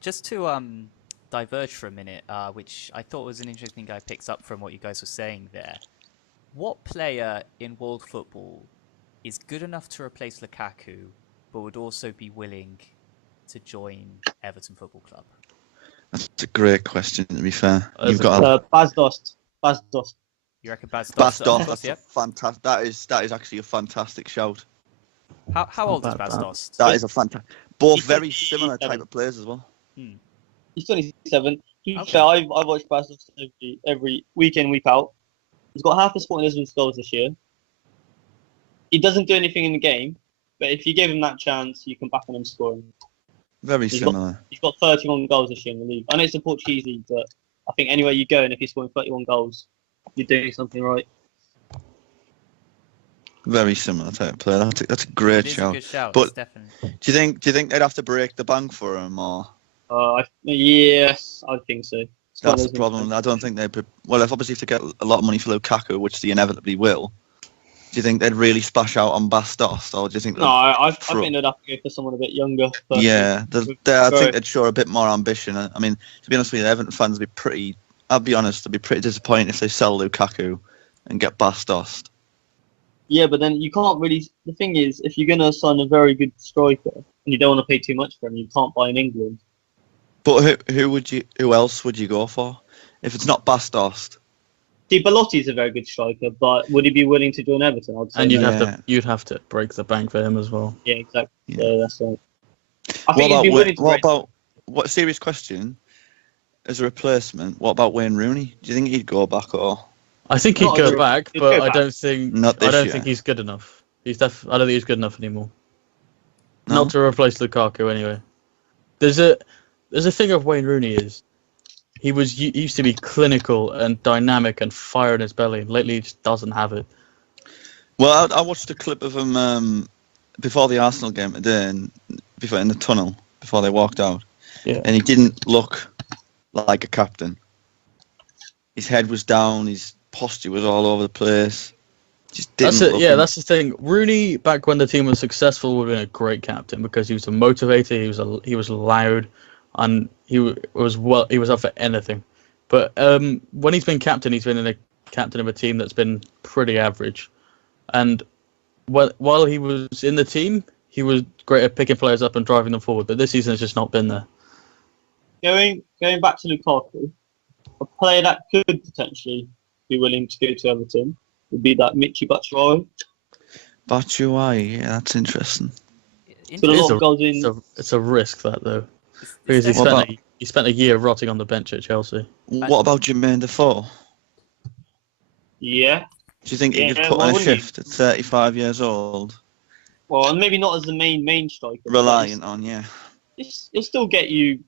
Just to diverge for a minute, which I thought was an interesting thing I picked up from what you guys were saying there. What player in world football is good enough to replace Lukaku, but would also be willing to join Everton Football Club? That's a great question, to be fair. You've got Bas Dost. Bas Dost. You reckon Bas Dost? That's a fantastic. That is actually a fantastic shout. How old is Bas Dost? That is a fantastic. Both very similar type of players as well. He's 27. I watch Bas Dost every week in, week out. He's got half the Sporting Lisbon's goals this year. He doesn't do anything in the game, but if you give him that chance, you can back on him scoring. Very similar. He's got 31 goals this year in the league. I know it's a Portuguese league, but I think anywhere you go, and if you're scoring 31 goals, you're doing something right. Very similar type of player. That's a great shout. Good shout. But definitely... do you think they'd have to break the bank for him, or? Yes, I think so. That's the problem. I don't think they'd. Well, if they get a lot of money for Lukaku, which they inevitably will, do you think they'd really splash out on Bas Dost, or do you think? No, I think they'd have to go for someone a bit younger. Yeah, I think they'd show a bit more ambition. I mean, to be honest with you, Everton fans would be pretty. I'll be honest, they'd be pretty disappointed if they sell Lukaku and get Bas Dost. Yeah, but then you can't really. The thing is, if you're going to sign a very good striker and you don't want to pay too much for him, you can't buy in England. But who else would you go for if it's not Bas Dost? See, Belotti's a very good striker, but would he be willing to join Everton? I'd say. And you'd have to break the bank for him as well. Yeah, exactly. Yeah. So that's right. I think he'd be willing to what serious question? As a replacement, what about Wayne Rooney? Do you think he'd go back or? I think he'd go back, but I don't think think he's good enough. I don't think he's good enough anymore. No? Not to replace Lukaku anyway. There's a thing of Wayne Rooney is he used to be clinical and dynamic and fire in his belly, and lately he just doesn't have it. Well, I watched a clip of him before the Arsenal game today, and before in the tunnel before they walked out, and he didn't look like a captain. His head was down, his posture was all over the place. Just didn't that's the thing. Rooney, back when the team was successful, would have been a great captain because he was a motivator. He was loud, and he was up for anything. But when he's been captain a captain of a team that's been pretty average. And while he was in the team, he was great at picking players up and driving them forward. But this season has just not been there. Going back to Lukaku, a player that could potentially be willing to go to Everton would be that Michy Batshuayi. Batshuayi, yeah, that's interesting. It's a risk, that, though. Because he spent a year rotting on the bench at Chelsea. What about Jermaine Defoe? Yeah. Do you think he could put on a shift at 35 years old? Well, and maybe not as the main striker. Reliant on, yeah. He'll still get you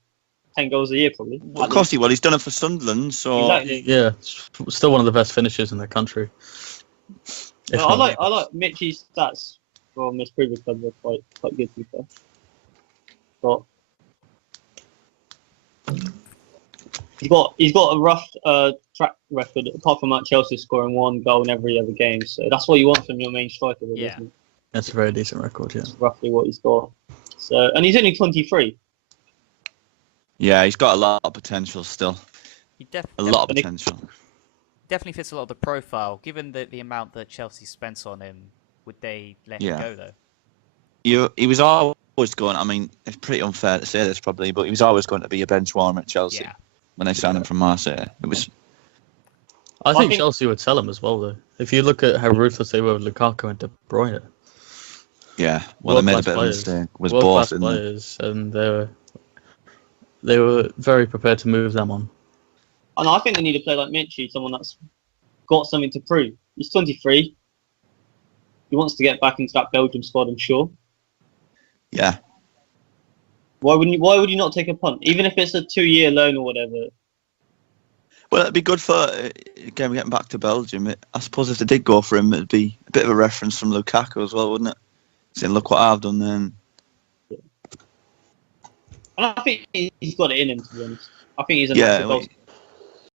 10 goals a year, probably. Well, of course he will. He's done it for Sunderland, so... Exactly. Yeah, still one of the best finishers in the country. I like Mitchy's stats from his previous club. They're quite good, to be fair. But he's got a rough track record, apart from that Chelsea scoring one goal in every other game. So that's what you want from your main striker, really, isn't it? That's a very decent record, yeah. That's roughly what he's got. So, and he's only 23. Yeah, he's got a lot of potential still. A lot of potential. Definitely fits a lot of the profile. Given the amount that Chelsea spent on him, would they let him go, though? He was always going... I mean, it's pretty unfair to say this, probably, but he was always going to be a bench warmer at Chelsea when they signed him from Marseille. I think Chelsea would sell him as well, though. If you look at how ruthless they were with Lukaku and De Bruyne. Yeah, well, they made a bit of a mistake. Was both players, and they were very prepared to move them on. And I think they need a player like Michy, someone that's got something to prove. He's 23. He wants to get back into that Belgium squad, I'm sure. Yeah. Why would you not take a punt, even if it's a 2-year loan or whatever? Well, it'd be good for again getting back to Belgium. I suppose if they did go for him, it'd be a bit of a reference from Lukaku as well, wouldn't it? Saying, "Look what I've done." Then. And I think he's got it in him, to be honest. I think he's a massive goal scorer.